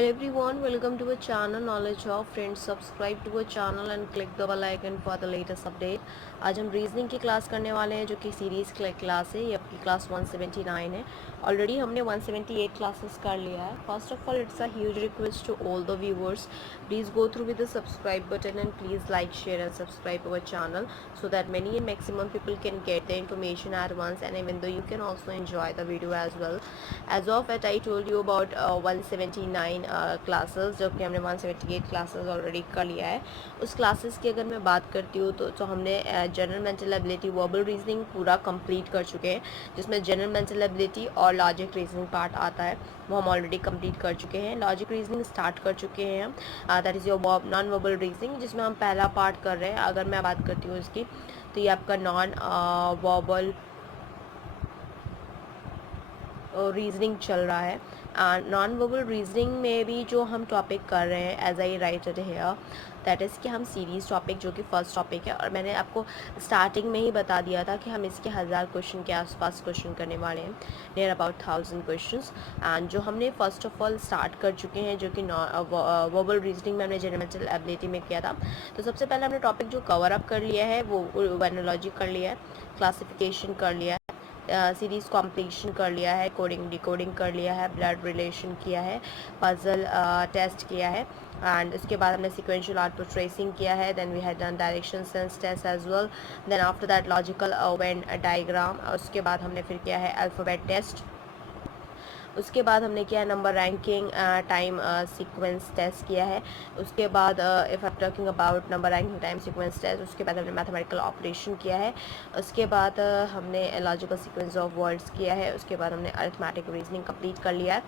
Hello everyone, welcome to our channel Knowledge of Friends. Subscribe to our channel and click the bell icon for the latest update. आज हम reasoning की class करने वाले हैं जो कि सीरीज़ क्लास है। ये आपकी क्लास 179 है। ऑलरेडी हमने 178 क्लासेस कर लिया है। First of all it's a huge request to all the viewers, please go through with the subscribe button and please like, share and subscribe our channel so that many and maximum people can get the information at once, and even though you can also enjoy the video as well. As of it I told you about 179 classes, जबकि हमने 178 classes already कर लिया है। उस classes की अगर मैं बात करती हूँ तो हमने general mental ability, verbal reasoning पूरा कंप्लीट कर चुके हैं, जिसमें जनरल मेंटल एबिलिटी और लॉजिक रीजनिंग पार्ट आता है, वो हम ऑलरेडी कंप्लीट कर चुके हैं। लॉजिक रीजनिंग स्टार्ट कर चुके हैं हम, that is your non verbal reasoning, जिसमें हम पहला पार्ट कर रहे हैं। अगर मैं बात करती हूँ इसकी, तो ये आपका नॉन वर्बल रीजनिंग चल रहा है। नॉन वर्बल रीजनिंग में भी जो हम टॉपिक कर रहे हैं, as I write it here, that is कि हम सीरीज़ टॉपिक, जो कि फर्स्ट टॉपिक है, और मैंने आपको स्टार्टिंग में ही बता दिया था कि हम इसके 1000 क्वेश्चन के आसपास क्वेश्चन करने वाले हैं, नियर अबाउट 1000 क्वेश्चंस। एंड जो हमने फर्स्ट ऑफ ऑल स्टार्ट कर चुके हैं, जो कि वर्बल रीजनिंग में हमने जनरल मेंटल एबिलिटी में किया था। तो सबसे पहले हमने टॉपिक जो कवर अप कर लिया है वो वेनोलॉजी कर लिया है, क्लासिफिकेशन कर लिया है, सीरीज़ कॉम्प्लीशन कर लिया है, कोडिंग डिकोडिंग कर लिया है, ब्लड रिलेशन किया है, पजल टेस्ट किया है, एंड उसके बाद हमने सिक्वेंशियल आउटपुट ट्रेसिंग किया है। Then we had done direction sense test as well. Then after that logical Venn diagram, उसके बाद हमने फिर किया है अल्फ़ाबेट टेस्ट। उसके बाद हमने किया number ranking time sequence test किया है। उसके बाद if I talking about number ranking time sequence test, उसके बाद हमने मैथमेटिकल ऑपरेशन किया है। उसके बाद हमने लॉजिकल सीक्वेंस ऑफ वर्ड्स किया है। उसके बाद हमने अरिथमेटिक रीजनिंग कंप्लीट कर लिया है,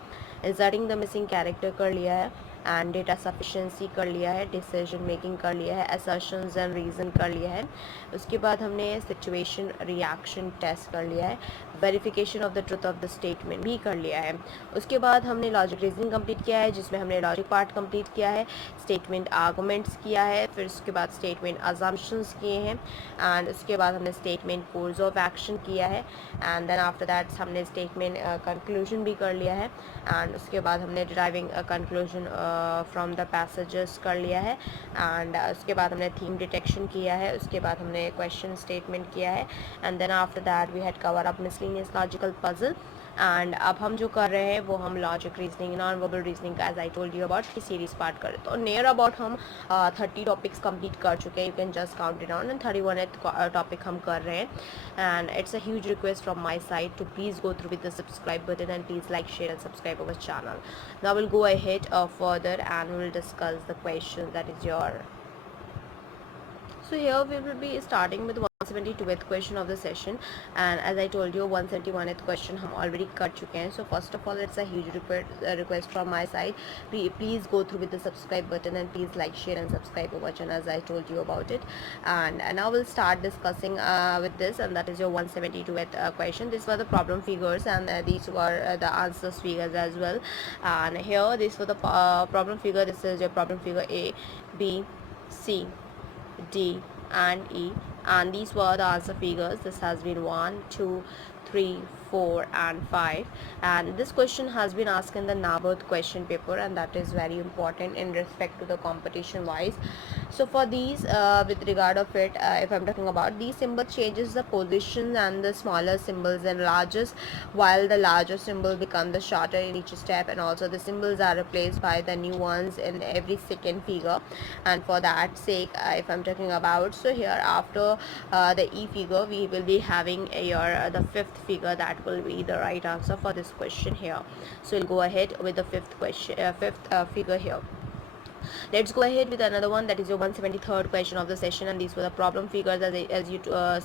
इंसर्टिंग द मिसिंग कैरेक्टर कर लिया है, एंड डेटा सफिशेंसी कर लिया है, डिसीजन मेकिंग कर लिया है, असर्शंस एंड रीज़न कर लिया है। उसके बाद हमने सिचुएशन रिएक्शन टेस्ट कर लिया है, verification of the truth of the statement भी कर लिया है। उसके बाद हमने लॉजिक रीजनिंग कंप्लीट किया है, जिसमें हमने लॉजिक पार्ट कंप्लीट किया है, स्टेटमेंट आर्गुमेंट्स किया है, फिर उसके बाद स्टेटमेंट अजम्पशंस किए हैं, एंड उसके बाद हमने स्टेटमेंट कोर्स ऑफ एक्शन किया है, एंड देन आफ्टर दैट हमने स्टेटमेंट कंक्लूजन भी कर लिया है, एंड उसके बाद हमने deriving conclusion from the passages कर लिया है, एंड उसके बाद हमने थीम डिटेक्शन किया है। उसके बाद हमने क्वेश्चन स्टेटमेंट किया है, and then after that we had cover up miscellaneous logical puzzle. And अब हम जो कर रहे हैं वो हम logic reasoning, non verbal reasoning का, as I told you about, की सीरीज पार्ट कर रहे हैं। तो नियर अबाउट हम 30 टॉपिक्स कंप्लीट कर चुके हैं, you can just count it down, and 31th topic हम कर रहे हैं। And it's a huge request from my side to please go through with the subscribe button and please like, share and subscribe our channel. Now we'll go ahead further and we'll discuss the question that is your. So here we will be starting with 172th question of the session, and as I told you 171th question हम already कर चुके हैं. So first of all it's a huge request from my side, please go through with the subscribe button and please like, share and subscribe our channel as I told you about it. And now we'll start discussing with this, and that is your 172th question. These were the problem figures, and these were the answers figures as well. And here this was the problem figure. This is your problem figure A, B, C, D and E, and these were the answer figures. This has been 1, 2, 3, 4 and 5, and this question has been asked in the NABERT question paper, and that is very important in respect to the competition wise. So for these with regard of it, if I'm talking about these symbol changes the position, and the smaller symbols and largest, while the larger symbol become the shorter in each step, and also the symbols are replaced by the new ones in every second figure. And for that sake, if I'm talking about, so here after the E figure we will be having your the fifth figure, that will be the right answer for this question here. So we'll go ahead with the fifth question, fifth figure here. Let's go ahead with another one, that is your 173rd question of the session, and these were the problem figures as you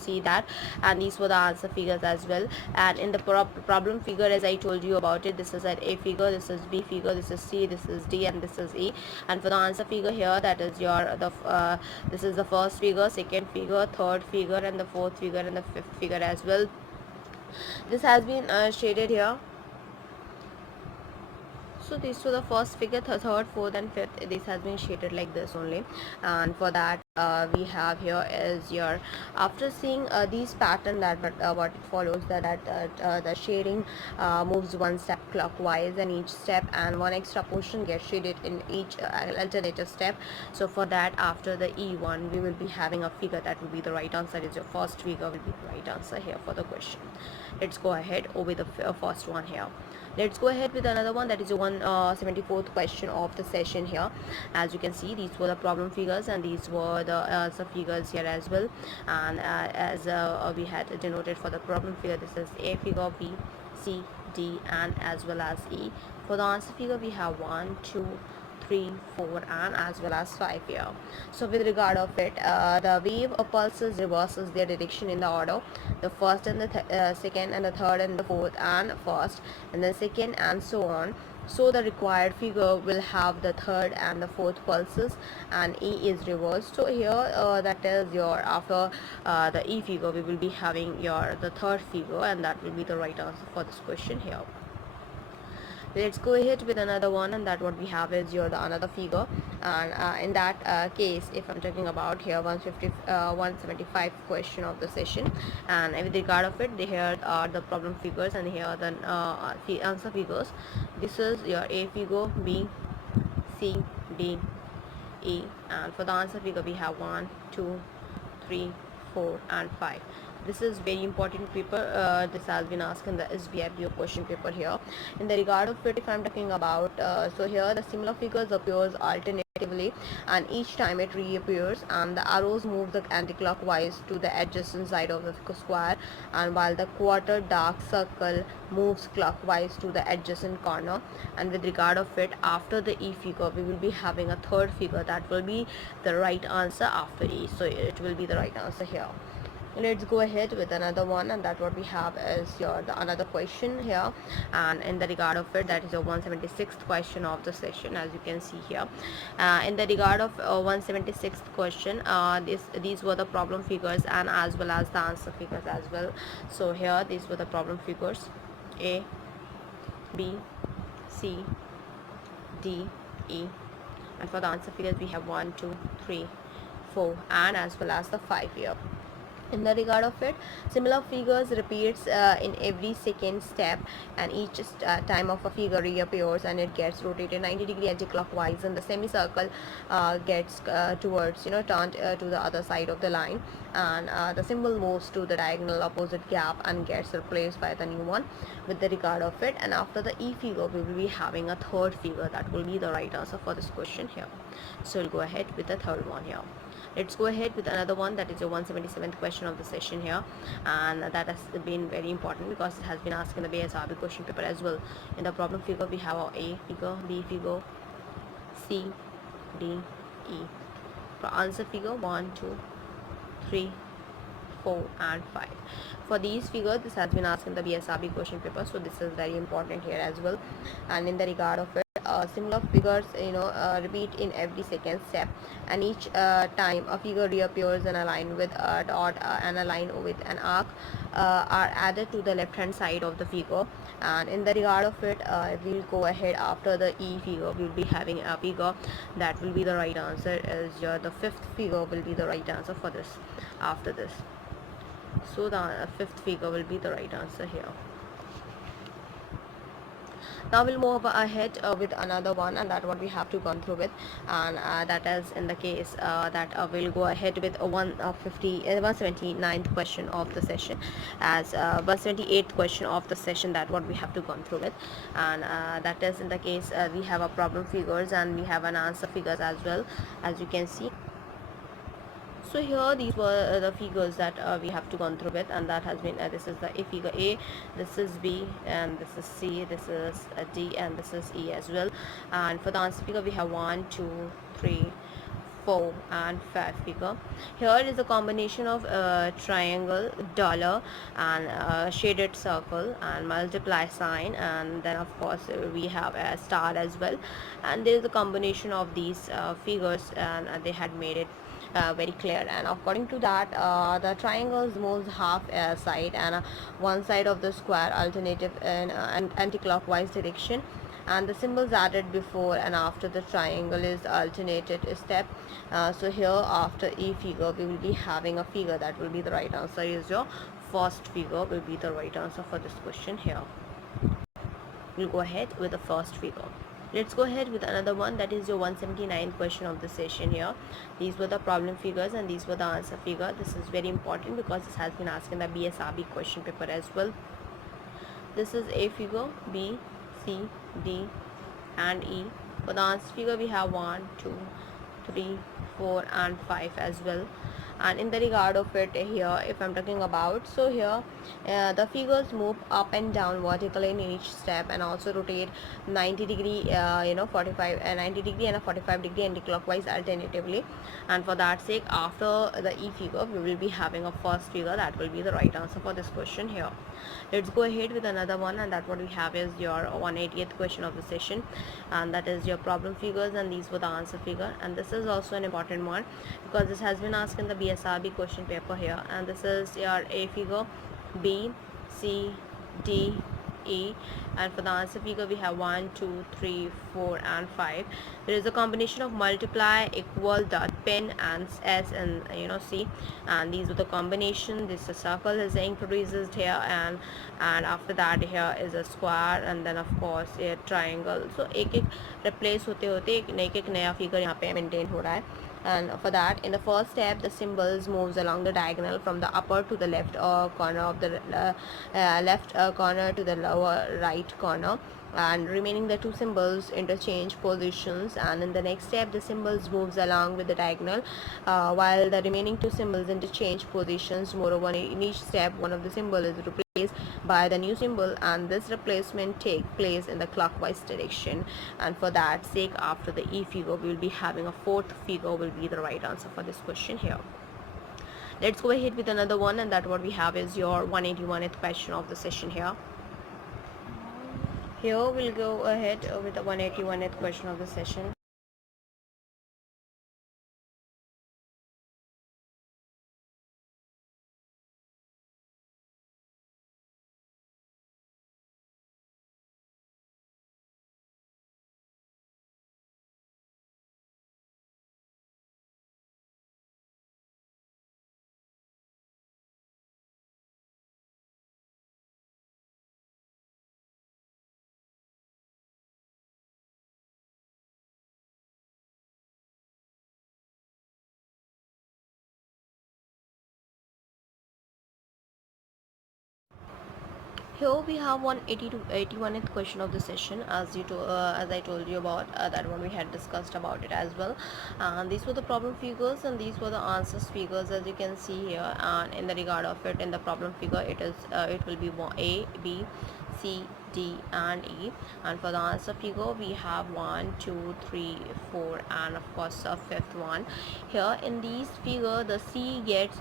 see that, and these were the answer figures as well. And in the problem figure, as I told you about it, this is an A figure, this is B figure, this is C, this is D, and this is E. And for the answer figure here, that is your this is the first figure, second figure, third figure, and the fourth figure, and the fifth figure as well. This has been shaded here. So these were the first figure, third, fourth and fifth. This has been shaded like this only. And for that we have here is your, after seeing these pattern, that what it follows, that the shading moves one step clockwise in each step, and one extra portion gets shaded in each alternative step. So for that, after the E1 we will be having a figure that will be the right answer. Is your first figure will be the right answer here for the question. Let's go ahead over the first one here. Let's go ahead with another one, that is your 174th question of the session here. As you can see, these were the problem figures and these were the answer figures here as well. And as we had denoted for the problem figure, this is A figure, B, C, D, and as well as E. For the answer figure, we have 1, 2, 3, 4, and as well as 5 here. So with regard of it, the wave of pulses reverses their direction in the order, the first and the second and the third and the fourth and first and then second and so on. So the required figure will have the third and the fourth pulses, and E is reversed. So here that is your, after the E figure we will be having your the third figure, and that will be the right answer for this question here. Let's go ahead with another one, and that what we have is your the another figure. And in that case, if I'm talking about here 175 question of the session, and with regard of it, here are the problem figures and here are the answer figures. This is your A figure, B, C, D, E, and for the answer figure we have 1, 2, 3, 4, and 5. This is very important paper. This has been asked in the SBIBO question paper here. In the regard of it, if I'm talking about, so here the similar figures appears alternatively, and each time it reappears, and the arrows move the anti-clockwise to the adjacent side of the square, and while the quarter dark circle moves clockwise to the adjacent corner. And with regard of it, after the E figure we will be having a third figure that will be the right answer after E. So it will be the right answer here. Let's go ahead with another one, and that what we have is your the another question here. And in the regard of it, that is a 176th question of the session, as you can see here. In the regard of 176th question, these were the problem figures and as well as the answer figures as well. So here these were the problem figures: A, B, C, D, E, and for the answer figures we have 1, 2, 3, 4, and as well as the 5 here. In the regard of it, similar figures repeats in every second step, and each time of a figure reappears and it gets rotated 90-degree anti-clockwise, and the semicircle gets towards, turned to the other side of the line, and the symbol moves to the diagonal opposite gap and gets replaced by the new one with the regard of it. And after the E figure we will be having a third figure that will be the right answer for this question here. So we'll go ahead with the third one here. Let's go ahead with another one, that is your 177th question of the session here, and that has been very important because it has been asked in the BSRB question paper as well. In the problem figure we have our A figure, B figure, C, D, E. For answer figure 1, 2, 3, 4, and 5. For these figures, this has been asked in the BSRB question paper, so this is very important here as well. And in the regard of it, similar figures repeat in every second step, and each time a figure reappears in a line with a dot and a line with an arc are added to the left hand side of the figure. And in the regard of it, we'll go ahead after the E figure we'll be having a figure that will be the right answer, is the fifth figure will be the right answer for this after this. So the fifth figure will be the right answer here. Now we'll move ahead with another one, and that what we have to go through with, and that is in the case that we'll go ahead with 179th question of the session, as 178th question of the session, that what we have to go through with. And that is in the case we have a problem figures and we have an answer figures as well, as you can see. So here these were the figures that we have to go through with, and that has been this is the A figure A, this is B, and this is C, this is D, and this is E as well. And for the answer figure we have 1, 2, 3, 4, and 5 figure. Here is a combination of triangle, dollar, and shaded circle and multiply sign, and then of course we have a star as well. And there is a combination of these figures, and they had made it very clear. And according to that, the triangles moves half side, and one side of the square alternative in an anti-clockwise direction, and the symbols added before and after the triangle is alternated step. So here after a figure we will be having a figure. That will be the right answer. Is your first figure will be the right answer for this question here. We'll go ahead with the first figure. Let's go ahead with another one. That is your 179th question of the session here. These were the problem figures and these were the answer figure. This is very important because this has been asked in the BSRB question paper as well. This is A figure, B, C, D and E. For the answer figure we have 1, 2, 3, 4 and 5 as well. And in the regard of it here, if I'm talking about, so here the figures move up and down vertically in each step and also rotate 90 degree 45 90 degree and a 45 degree anti-clockwise alternatively. And for that sake, after the E figure we will be having a first figure. That will be the right answer for this question here. Let's go ahead with another one, and that what we have is your 180th question of the session, and that is your problem figures and these were the answer figure. And this is also an important one because this has been asked in the BSRB question paper here. And this is your A figure, B, C, D, E, and for the answer figure we have 1, 2, 3, 4 and 5. There is a combination of multiply, equal, dot, pin and S and C, and these are the combination. This is a circle is introduced here, and after that here is a square and then of course a triangle. So एक replace होते एक नया figure यहाँ पे maintain हो रहा है. And for that, in the first step the symbols moves along the diagonal from the upper to the left corner of the left corner to the lower right corner, and remaining the two symbols interchange positions. And in the next step the symbols moves along with the diagonal while the remaining two symbols interchange positions. Moreover, in each step one of the symbol is replaced by the new symbol, and this replacement take place in the clockwise direction. And for that sake, after the E figure we will be having a fourth figure will be the right answer for this question here. Let's go ahead with another one, and that what we have is your 181th question of the session here. Here we'll go ahead with the 181th question of the session. Here we have 181th question of the session, as I told you about that one we had discussed about it as well. These were the problem figures and these were the answers figures, as you can see here. And in the regard of it, in the problem figure it will be A, B, C, D and E. And for the answer figure we have 1, 2, 3, 4 and of course a fifth one. Here in these figure the C gets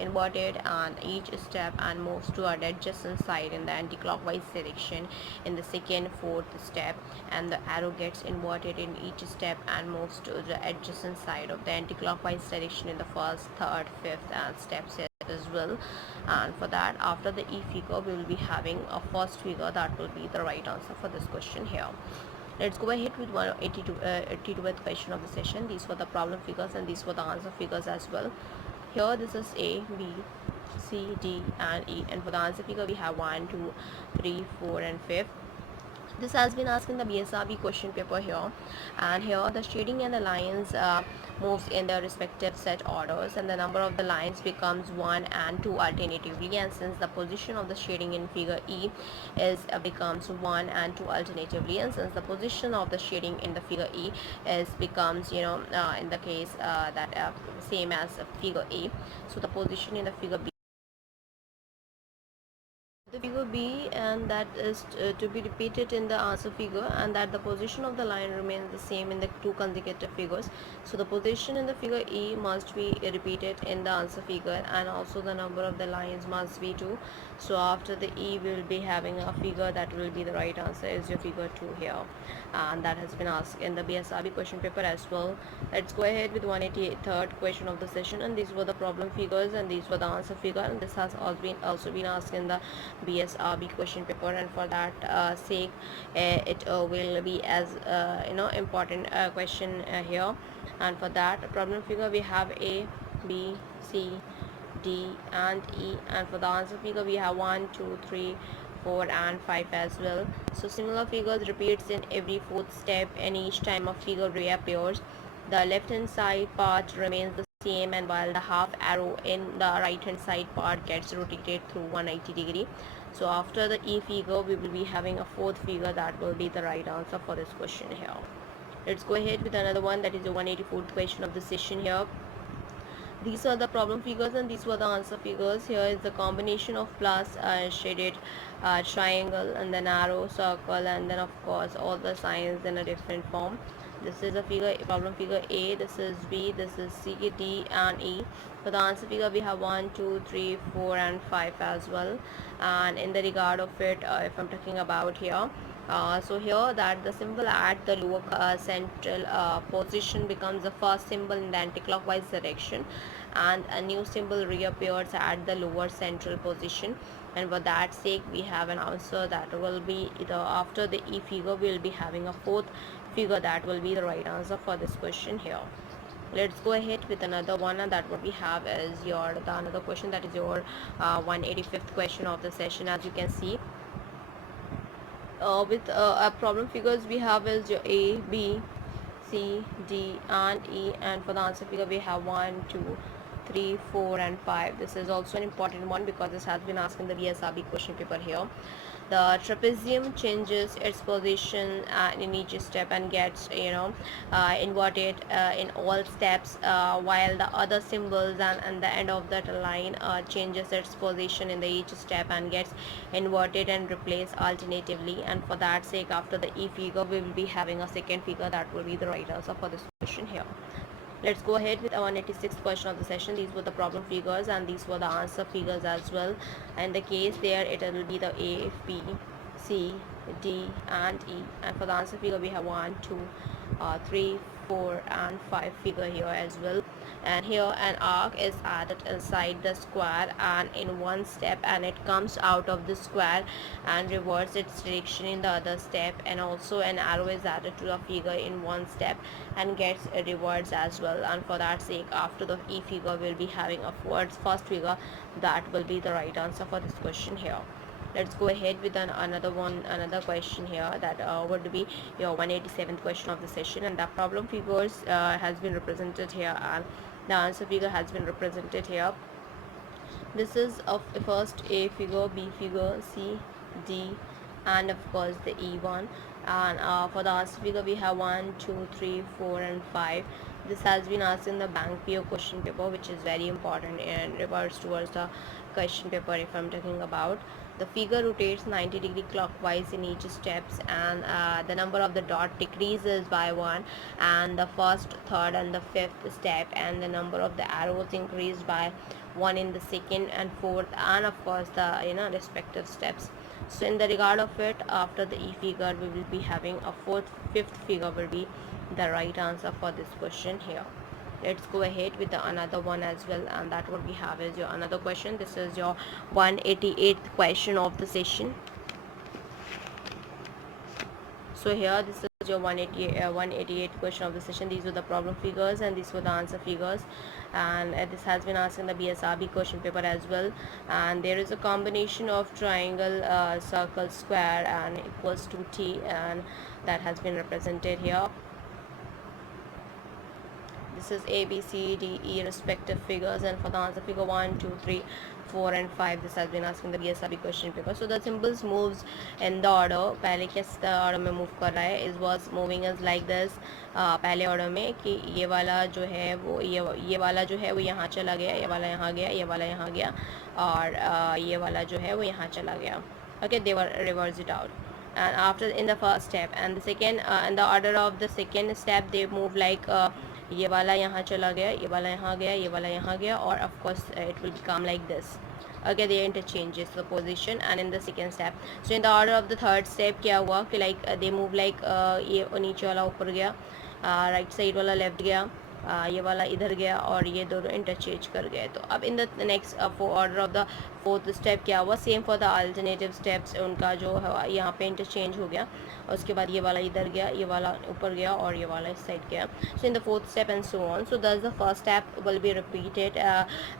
inverted on each step and moves to an adjacent side in the anti-clockwise direction in the second, fourth step, and the arrow gets inverted in each step and moves to the adjacent side of the anti-clockwise direction in the first, third, fifth and steps as well. And for that, after the E figure we will be having a first figure. That will be the right answer for this question here. Let's go ahead with 182th question of the session. These were the problem figures and these were the answer figures as well. Here this is A, B, C, D and E, and for the answer figure we have 1, 2, 3, 4 and 5. This has been asked in the BSRB question paper here. And here the shading and the lines moves in their respective set orders, and the number of the lines becomes 1 and 2 alternatively. And since the position of the shading in figure E is becomes 1 and 2 alternatively, and since the position of the shading in the figure E is becomes in the case that same as figure A, so the position in the figure B, the figure B, and that is to be repeated in the answer figure, and that the position of the line remains the same in the two consecutive figures. So the position in the figure E must be repeated in the answer figure, and also the number of the lines must be 2. So after the E we will be having a figure. That will be the right answer is your figure 2 here, and that has been asked in the BSRB question paper as well. Let's go ahead with 183rd question of the session, and these were the problem figures and these were the answer figure, and this has also been asked in the BSRB question question paper, and for that sake it will be as important question here. And for that problem figure we have A, B, C, D and E, and for the answer figure we have 1, 2, 3, 4 and 5 as well. So similar figures repeats in every fourth step, and each time a figure reappears the left hand side part remains the same, and while the half arrow in the right hand side part gets rotated through 180 degree. So after the E figure we will be having a fourth figure that will be the right answer for this question here. Let's go ahead with another one, that is the 184th question of the session here. These are the problem figures and these were the answer figures. Here is the combination of plus shaded triangle and then arrow, circle, and then of course all the signs in a different form. This is a figure, problem figure A, this is B, this is C, D and E. For the answer figure we have 1, 2, 3, 4 and 5 as well. And in the regard of it, if I'm talking about here, so here that the symbol at the lower central position becomes the first symbol in the anti-clockwise direction, and a new symbol reappears at the lower central position. And for that sake we have an answer that will be either after the E figure we will be having a fourth figure that will be the right answer for this question here. Let's go ahead with another one, and that what we have is another question, that is your 185th question of the session. As you can see, with problem figures we have is your A, B, C, D and E, and for the answer figure we have 1, 2, 3, 4 and 5. This is also an important one because this has been asked in the BSRB question paper here. The trapezium changes its position in each step and gets inverted in all steps, while the other symbols and the end of that line changes its position in the each step and gets inverted and replaced alternatively. And for that sake after the E figure we will be having a second figure that will be the right answer for this question here. Let's go ahead with our 186th question of the session. These were the problem figures and these were the answer figures as well. In the case there it will be the A, B, C, D and E, and for the answer figure we have 1, 2, 3, 4 and 5 figure here as well. And here an arc is added inside the square and in one step, and it comes out of the square and reverses its direction in the other step, and also an arrow is added to the figure in one step and gets reversed as well. And for that sake after the E figure we'll be having a first figure that will be the right answer for this question here. Let's go ahead with another question here, that would be your 187th question of the session, and the problem figures has been represented here and the answer figure has been represented here. This is of the first A figure, B figure, C, D and of course the E one. And for the answer figure we have 1, 2, 3, 4 and 5. This has been asked in the bank PO question paper, which is very important and reverts towards the question paper if I'm talking about. The figure rotates 90 degree clockwise in each steps, and the number of the dot decreases by 1 and the first, third and the fifth step, and the number of the arrows increased by 1 in the second and fourth and of course the respective steps. So in the regard of it after the E figure we will be having a fifth figure will be the right answer for this question here. Let's go ahead with another one as well, and that what we have is your another question. This is your 188th question of the session. So here this is your 188th question of the session. These were the problem figures and these were the answer figures, and this has been asked in the BSRB question paper as well. And there is a combination of triangle, circle, square and equals to T, and that has been represented here. This is A, B, C, D, E respective figures, and for the answer figure 1, 2, 3, 4 and 5 this has been asked in the BSRB question paper. So the symbols moves in the order. पहले किस order में move कर रहा है? It was moving as like this. पहले order में कि ये वाला जो है वो ये वाला जो है वो यहाँ चला गया, ये वाला यहाँ गया, ये वाला यहाँ गया, और ये वाला जो है वो यहाँ चला गया. Okay, they were reversed it out. And after in the first step and the second in the order of the second step they move like ये वाला यहाँ चला गया, ये वाला यहाँ गया, ये वाला यहाँ गया, और of course it will become like this. Okay, they interchanges the position and in the second step. So in the order of the third step क्या हुआ कि like they move like ये नीचे वाला ऊपर गया, right side वाला left गया, ये वाला इधर गया और ये दोनों इंटरचेंज कर गए। तो अब in the next order of the fourth step क्या हुआ, same for the alternative steps, उनका जो है यहाँ पे इंटरचेंज हो गया। उसके बाद ये वाला इधर गया, ये वाला ऊपर गया और ये वाला इस साइड गया। So in the fourth step and so on. So thus the first step will be repeated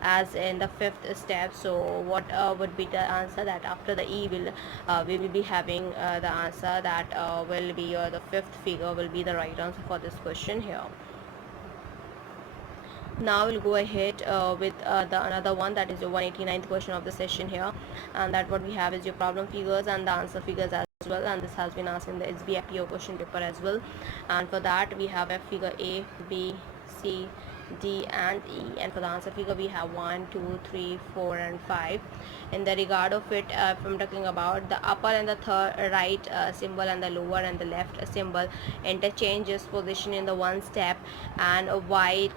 as in the fifth step. So what would be the answer, that after the E we will be having the answer that will be the fifth figure will be the right answer for this question here. Now we'll go ahead with the another one, that is the 189th question of the session here, and that what we have is your problem figures and the answer figures as well, and this has been asked in the SBIPO question paper as well. And for that we have a figure A, B, C, D and E, and for the answer figure we have 1, 2, 3, 4 and 5. In the regard of it, if I'm talking about the upper and the right symbol and the lower and the left symbol interchanges position in the one step, and while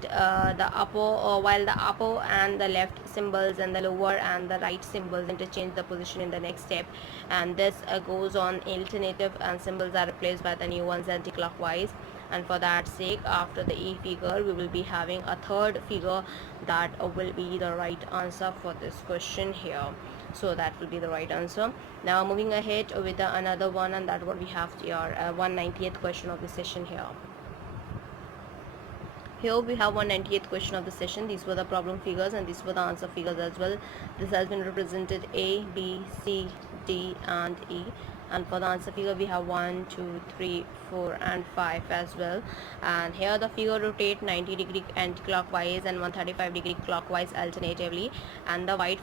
the upper and the left symbols and the lower and the right symbols interchange the position in the next step, and this goes on alternative, and symbols are replaced by the new ones anti-clockwise. And for that sake, after the E figure we will be having a third figure that will be the right answer for this question here. So that will be the right answer. Now moving ahead with another one, and that what we have here, 190th question of the session here. Here we have 198th question of the session. These were the problem figures and these were the answer figures as well. This has been represented A, B, C, D and E. And for the answer figure we have 1, 2, 3, 4 and 5 as well. And here the figure rotate 90 degree anti-clockwise and 135 degree clockwise alternatively, and the white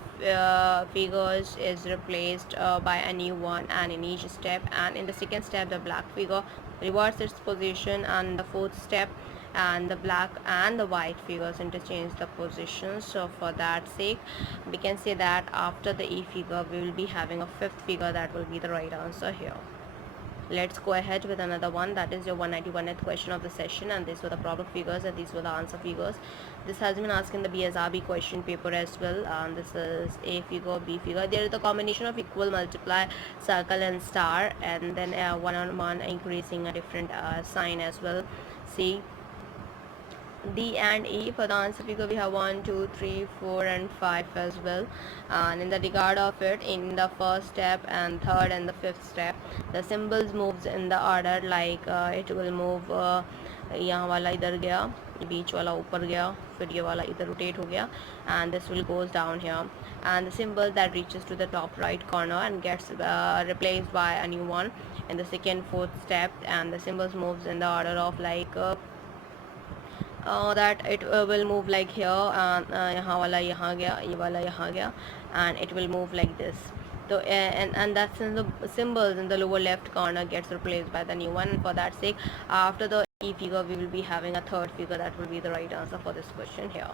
figures is replaced by a new one and in each step. And in the second step the black figure reverses its position, and the fourth step and the black and the white figures interchange the positions. So for that sake we can say that after the E figure we will be having a fifth figure that will be the right answer here. Let's go ahead with another one, that is your 191th question of the session, and these were the problem figures and these were the answer figures. This has been asked in the BSRB question paper as well, and this is A figure, B figure. There is the combination of equal, multiply, circle and star, and then one on one increasing a different sign as well. C, D and E. For the answer figure we have 1, 2, 3, 4 and 5 as well. And in the regard of it, in the first step and third and the fifth step, the symbols moves in the order like it will move यहाँ वाला इधर गया, बीच वाला ऊपर गया, फिर ये वाला इधर rotate हो गया, and this will goes down here, and the symbol that reaches to the top right corner and gets replaced by a new one in the second, fourth step, and the symbols moves in the order of like that it will move like here, यहाँ वाला यहाँ गया, ये वाला यहाँ गया, and it will move like this. So and that's in the symbols in the lower left corner gets replaced by the new one. For that sake, after the E figure we will be having a third figure that will be the right answer for this question here.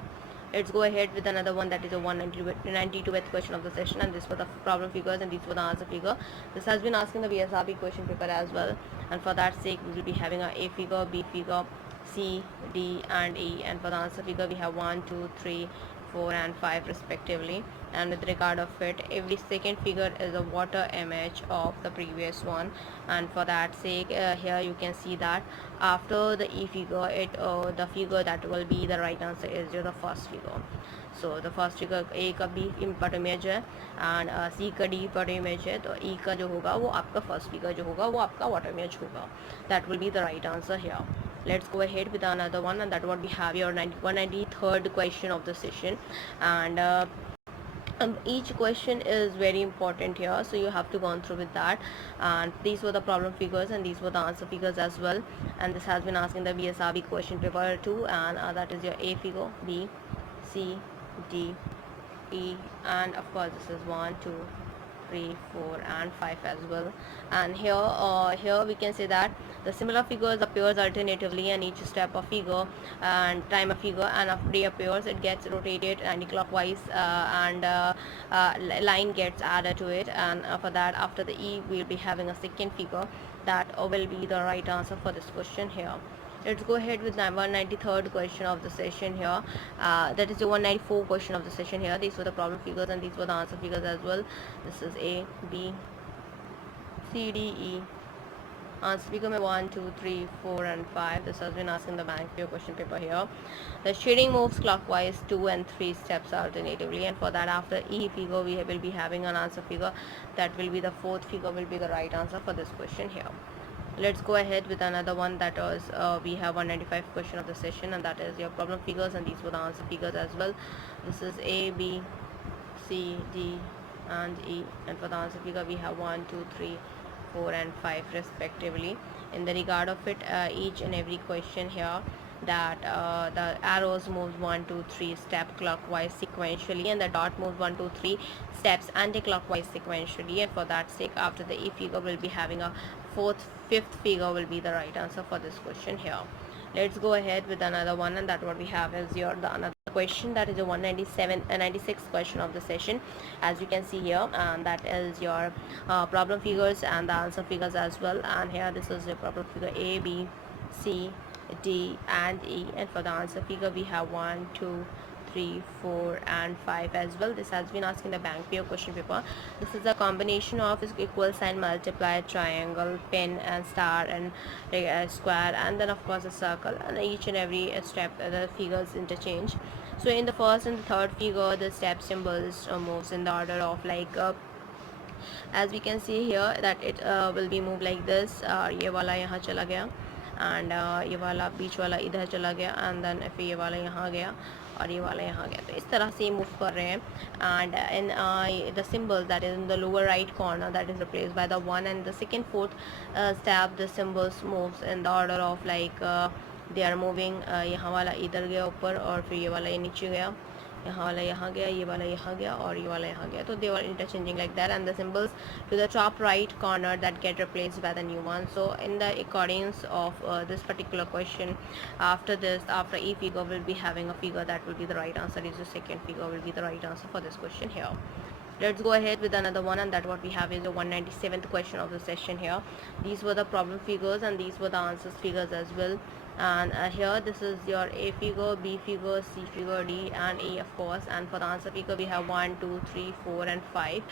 Let's go ahead with another one, that is a 192th question of the session, and this were the problem figures and these were the answer figure. This has been asked in the BSRB question paper as well, and for that sake we will be having a A figure, B figure, C, D and E, and for the answer figure we have 1, 2, 3, 4 and 5 respectively. And with regard of it, every second figure is a water image of the previous one, and for that sake here you can see that after the E figure the figure that will be the right answer is the first figure. So the first figure A का B पर image है and C का D पर image है, तो E का जो होगा वो आपका first figure जो होगा वो आपका water image होगा. That will be the right answer here. Let's go ahead with another one, and that what we have your 193rd question of the session, and each question is very important here, so you have to go on through with that. And these were the problem figures and these were the answer figures as well, and this has been asked in the BSRB question paper 2, and that is your A figure, B, C, D, E, and of course this is 1, 2, 3, 4 and 5 as well. And here we can say that the similar figures appears alternatively, and each step a figure and time a figure and reappears, it gets rotated anti-clockwise and line gets added to it. And for that, after the E we will be having a second figure that will be the right answer for this question here. Let's go ahead with the 193rd question of the session here. That is the 194 question of the session here. These were the problem figures and these were the answer figures as well. This is A, B, C, D, E, Answer figure में 1, 2, 3, 4 and 5. This has been asked in the bank for your question paper here. The shading moves clockwise 2 and 3 steps alternatively, and for that after E figure we will be having an answer figure. That will be the fourth figure will be the right answer for this question here. Let's go ahead with another one. That was we have 195 question of the session, and that is your problem figures, and these were the answer figures as well. This is A, B, C, D and E, and for the answer figure we have 1, 2, 3, 4 and 5 respectively. In the regard of it, each and every question here, that the arrows moves 1, 2, 3 step clockwise sequentially, and the dot moves 1, 2, 3 steps anti-clockwise sequentially, and for that sake after the E figure will be having a fifth figure will be the right answer for this question here. Let's go ahead with another one, and that what we have is the another question, that is a 197 and 96 question of the session, as you can see here, and that is your problem figures and the answer figures as well. And here this is your problem figure A, B, C, D and E, and for the answer figure we have 1, 2, 3, 4 and 5 as well. This has been asked in the bank PO question paper. This is a combination of equal sign, multiply, triangle, pin and star and square, and then of course a circle, and each and every step the figures interchange. So in the first and the third figure the step symbols moves in the order of like as we can see here that it will be moved like this. ये वाला यहाँ चला गया, and ये वाला बीच वाला इधर चला गया, and then फिर ये वाला यहाँ गया और ये वाला यहाँ गया. तो इस तरह से मूव कर रहे हैं. And in the symbol that is in the lower right corner, that is replaced by the 1, and the second fourth step the symbols moves in the order of like they are moving. यहाँ वाला इधर गया ऊपर, और फिर ये वाला ये नीचे गया, यहाँ वाला यहाँ गया, ये वाला यहाँ गया और ये वाला यहाँ गया. तो they were interchanging like that, and the symbols to the top right corner that get replaced by the new one. So in the accordance of this particular question, after this, after E figure will be having a figure that will be the right answer, is the second figure will be the right answer for this question here. Let's go ahead with another one, and that what we have is the 197th question of the session here. These were the problem figures and these were the answers figures as well. And here this is your A figure, B figure, C figure, D and E of course, and for the answer figure we have 1, 2, 3, 4 and 5.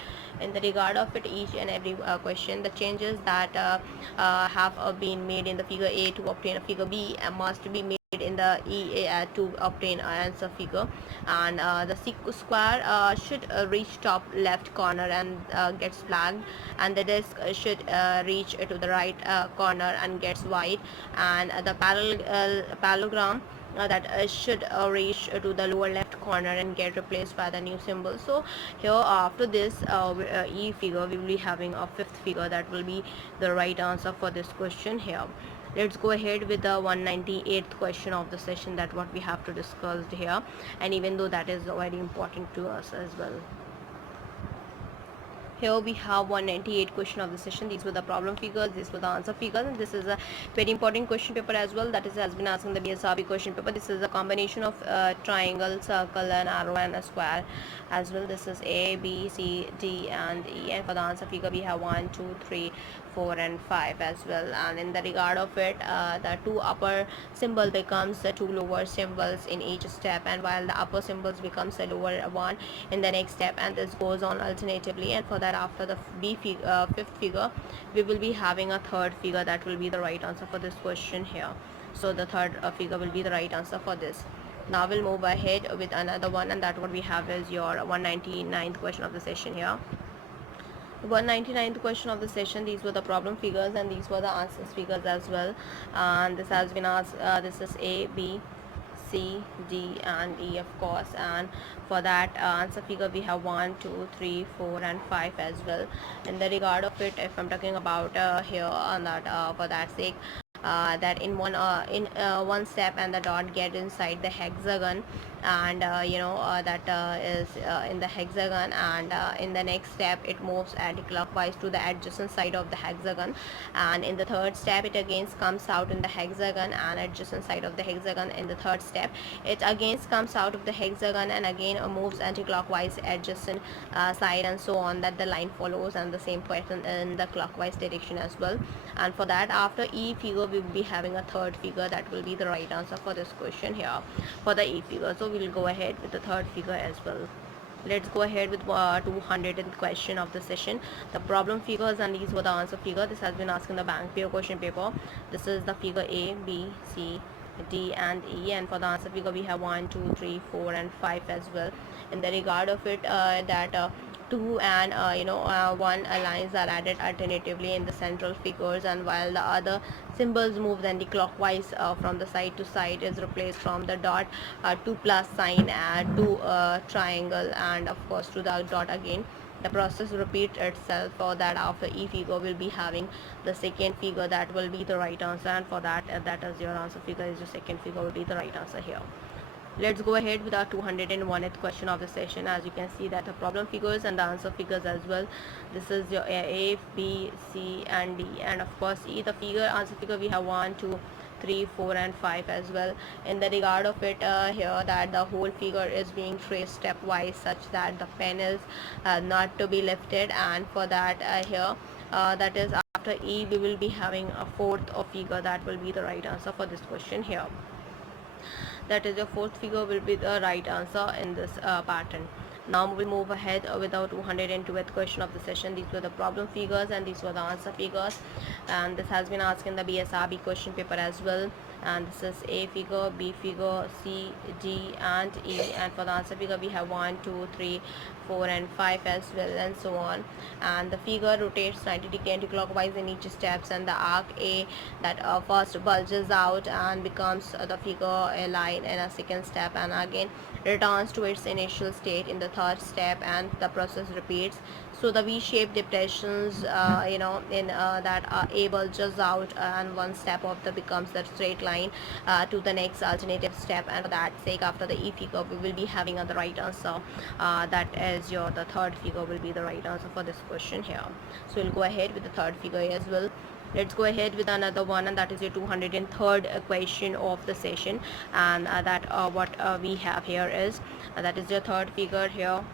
In the regard of it, each and every question, the changes that have been made in the figure A to obtain a figure B must be made in the E to obtain an answer figure. And the square should reach top left corner and gets flagged, and the disk should reach to the right corner and gets white, and the parallelogram that should reach to the lower left corner and get replaced by the new symbol. So here after this E figure we will be having a fifth figure that will be the right answer for this question here. Let's go ahead with the 198th question of the session, that what we have to discuss here, and even though that is very important to us as well. Here we have 198 question of the session. These were the problem figures, these were the answer figures, and this is a very important question paper as well, that is has been asked in the BSRB question paper. This is a combination of triangle, circle and arrow and a square as well. This is A, B, C, D and E, and for the answer figure we have 1, 2, 3, 4 and 5 as well. And in the regard of it, the two upper symbol becomes the two lower symbols in each step, and while the upper symbols becomes the lower one in the next step, and this goes on alternatively. And for that after the fifth figure we will be having a third figure that will be the right answer for this question here. So the third figure will be the right answer for this. Now we'll move ahead with another one, and that what we have is your 199th question of the session here. 199th question of the session, these were the problem figures and these were the answers figures as well. And this has been asked, this is A, B, C, D and E of course, and for that answer figure we have 1, 2, 3, 4 and 5 as well. In the regard of it, if I'm talking about here on that for that sake, that in one step and the dot get inside the hexagon, and that is in the hexagon, and in the next step it moves anti-clockwise to the adjacent side of the hexagon, and in the third step it again comes out in the hexagon and adjacent side of the hexagon. In the third step it again comes out of the hexagon and again moves anti-clockwise adjacent side, and so on, that the line follows and the same pattern in the clockwise direction as well. And for that after E figure we will be having a third figure that will be the right answer for this question here for the E figure. So we will go ahead with the third figure as well. Let's go ahead with 200th question of the session. The problem figures and these were the answer figure. This has been asked in the bank paper question paper. This is the figure A, B, C, D and E, and for the answer figure we have 1, 2, 3, 4 and 5 as well. In the regard of it, that 2 and 1 lines are added alternatively in the central figures, and while the other symbols move then the clockwise from the side to side is replaced from the dot to plus sign and to triangle, and of course to the dot again. The process repeats itself. For that, after E figure will be having the second figure, that will be the right answer, and for that, that is your answer figure is the second figure will be the right answer here. Let's go ahead with our 201th question of the session. As you can see that the problem figures and the answer figures as well. This is your A, B, C and D, and of course E. The figure answer figure we have 1, 2, 3, 4 and 5 as well. In the regard of it, here that the whole figure is being traced stepwise such that the pen is not to be lifted, and for that here that is after E we will be having a fourth of figure, that will be the right answer for this question here. That is your fourth figure will be the right answer in this pattern. Now we'll move ahead with our 202th question of the session. These were the problem figures and these were the answer figures, and this has been asked in the BSRB question paper as well. And this is A figure, B figure, C, D and E, and for the answer figure we have 1, 2, 3, 4 and 5 as well, and so on. And the figure rotates 90 degree anti-clockwise in each steps, and the arc A that first bulges out and becomes the figure a line in a second step, and again returns to its initial state in the third step, and the process repeats. So the V-shaped depressions in that A bulges out and one step of the becomes the straight line to the next alternative step, and for that sake after the E figure we will be having the right answer, that is your the third figure will be the right answer for this question here. So we'll go ahead with the third figure as well. Let's go ahead with another one, and that is your 203rd question of the session, and that what we have here is that is your third figure here.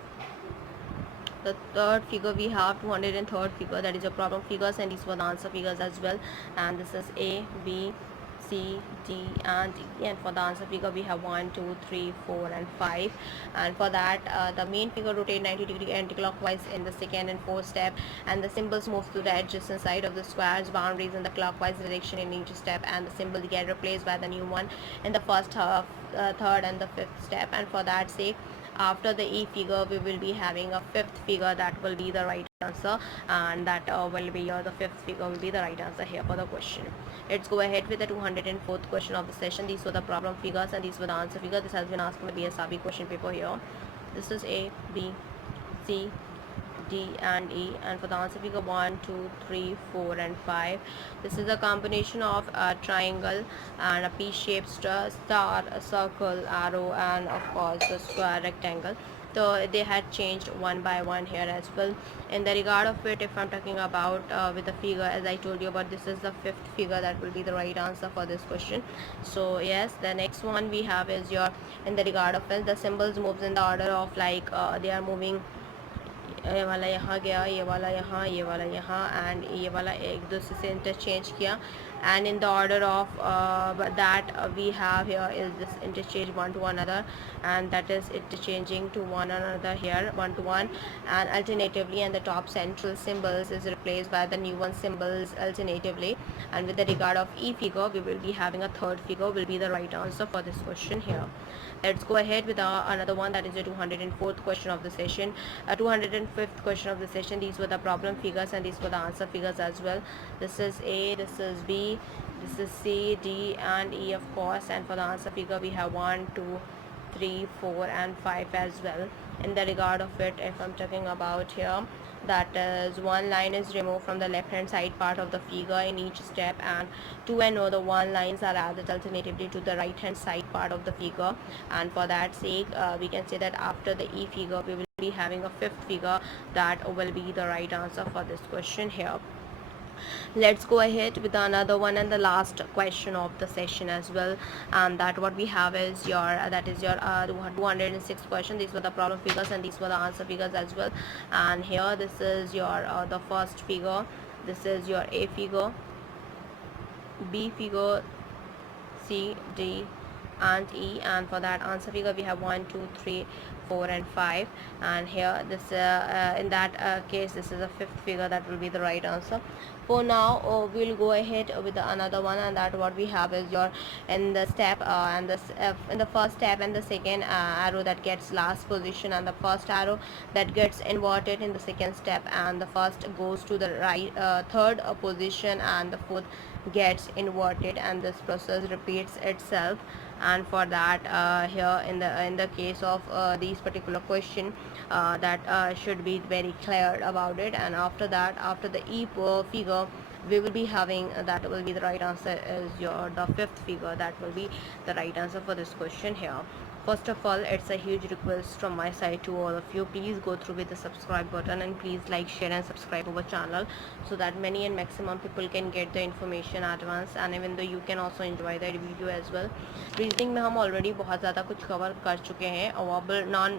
The third figure we have 203rd figure, that is your problem figures, and these were the answer figures as well. And this is A, B, C, D and E, and for the answer figure we have 1, 2, 3, 4 and 5. And for that the main figure rotate 90 degree anti-clockwise in the second and fourth step, and the symbols move to the adjacent side of the squares boundaries in the clockwise direction in each step, and the symbol get replaced by the new one in the first half, third and the fifth step. And for that sake after the E figure we will be having a fifth figure, that will be the right answer, and that will be the fifth figure will be the right answer here for the question. Let's go ahead with the 204th question of the session. These were the problem figures and these were the answer figure. This has been asked in the BSRB question paper here. This is A, B, C, D and E, and for the answer figure 1, 2, 3, 4 and 5. This is a combination of a triangle and a P-shaped star, a circle, arrow and of course a square rectangle. So they had changed one by one here as well. In the regard of it, if I'm talking about with the figure, as I told you about, this is the fifth figure, that will be the right answer for this question. So yes, the next one we have is your in the regard of it, the symbols moves in the order of like they are moving, ये वाला यहाँ गया, ये वाला यहाँ and ये वाला एक दूसरे से इंटरचेंज किया, and in the order of that we have here is this interchange one to another, and that is interchanging to one another here one to one, and alternatively, and the top central symbols is replaced by the new one symbols alternatively. And with the regard of E figure we will be having a third figure will be the right answer for this question here. Let's go ahead with another one, that is the 204th question of the session, 205th question of the session. These were the problem figures and these were the answer figures as well. This is A, this is B, this is C, D and E of course, and for the answer figure we have 1, 2, 3, 4 and 5 as well. In the regard of it, if I'm talking about here, that is one line is removed from the left hand side part of the figure in each step, and 2 and the one lines are added alternatively to the right hand side part of the figure. And for that sake we can say that after the E figure we will be having a fifth figure, that will be the right answer for this question here. Let's go ahead with another one and the last question of the session as well, and that what we have is your that is your 206th question. These were the problem figures and these were the answer figures as well. And here this is your the first figure, this is your A figure, B figure, C, D and E, and for that answer figure we have 1, 2, 3, 4 and 5, and here this in that case this is a fifth figure that will be the right answer. For now we'll go ahead with another one, and that what we have is your in the step and this in the first step and the second arrow that gets last position, and the first arrow that gets inverted in the second step, and the first goes to the right third position, and the fourth gets inverted, and this process repeats itself. And for that here in the case of these particular question that should be very clear about it. And after that, after the E figure, we will be having that will be the right answer is your the fifth figure that will be the right answer for this question here. First of all, it's a huge request from my side to all of you, please go through with the subscribe button and please like, share and subscribe our channel so that many and maximum people can get the information at once, and even though you can also enjoy the video as well. Reasoning में हम already बहुत ज़्यादा कुछ cover कर चुके हैं, verbal non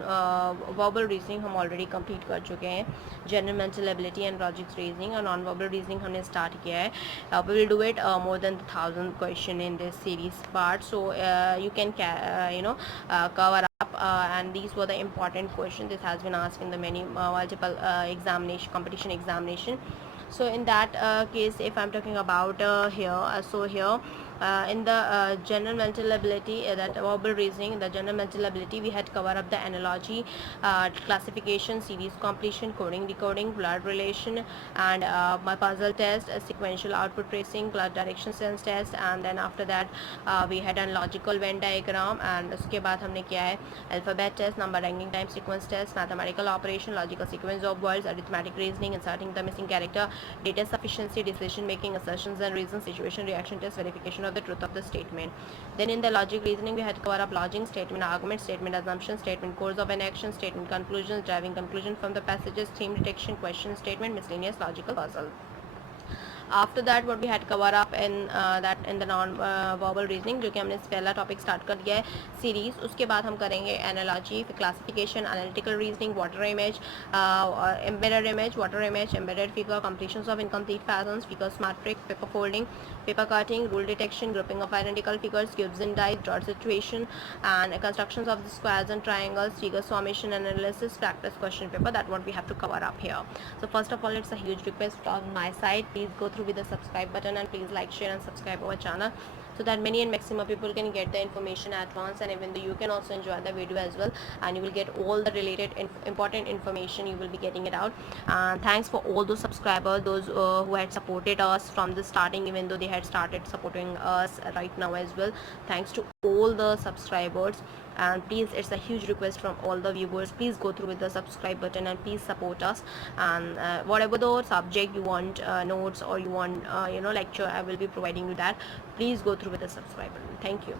verbal reasoning हम already complete कर चुके हैं, general mental ability and logic reasoning, और नॉन वर्बल रीजनिंग हमने स्टार्ट किया है. We will do it more than 1000 question in this series part, so you can cover up and these were the important questions. This has been asked in the many multiple examination competition examination. So in that case, if I'm talking about here, so here in the general mental ability, that verbal reasoning, the general mental ability, we had covered up the analogy, classification, series completion, coding, decoding, blood relation, and my puzzle test, sequential output tracing, blood direction sense test, and then after that we had a logical Venn diagram, and उसके बाद हमने किया है alphabet test, number ranking time sequence test, mathematical operation, logical sequence of words, arithmetic reasoning, inserting the missing character, data sufficiency, decision making, assertions and reasons, situation reaction test, verification of the truth of the statement. Then in the logic reasoning, we had to cover up logic, statement argument, statement assumption, statement course of an action, statement conclusions, driving conclusion from the passages, theme detection, question statement, miscellaneous logical puzzle. After that what we had cover up in that in the non verbal reasoning, जो कि हमने पहला topic start कर दिया है series. उसके बाद हम करेंगे एनालॉजी, फिर classification, analytical reasoning, water image, embedded image, water image, embedded figure, completions of incomplete patterns, figure smart trick, paper folding, paper cutting, rule detection, grouping of identical figures, cubes and dice, dot situation, and constructions of the squares and triangles, figure summation analysis, practice question paper. That what we have to cover up here. So first of all, it's a huge request on my side, please go through with the subscribe button and please like, share and subscribe our channel so that many and maximum people can get the information at once, and even though you can also enjoy the video as well, and you will get all the related important information, you will be getting it out. And thanks for all those subscribers, those who had supported us from the starting, even though they had started supporting us right now as well. Thanks to all the subscribers, and please, it's a huge request from all the viewers, please go through with the subscribe button and please support us. And whatever the subject you want, notes or you want lecture, I will be providing you that. Please go through with the subscribe button. Thank you.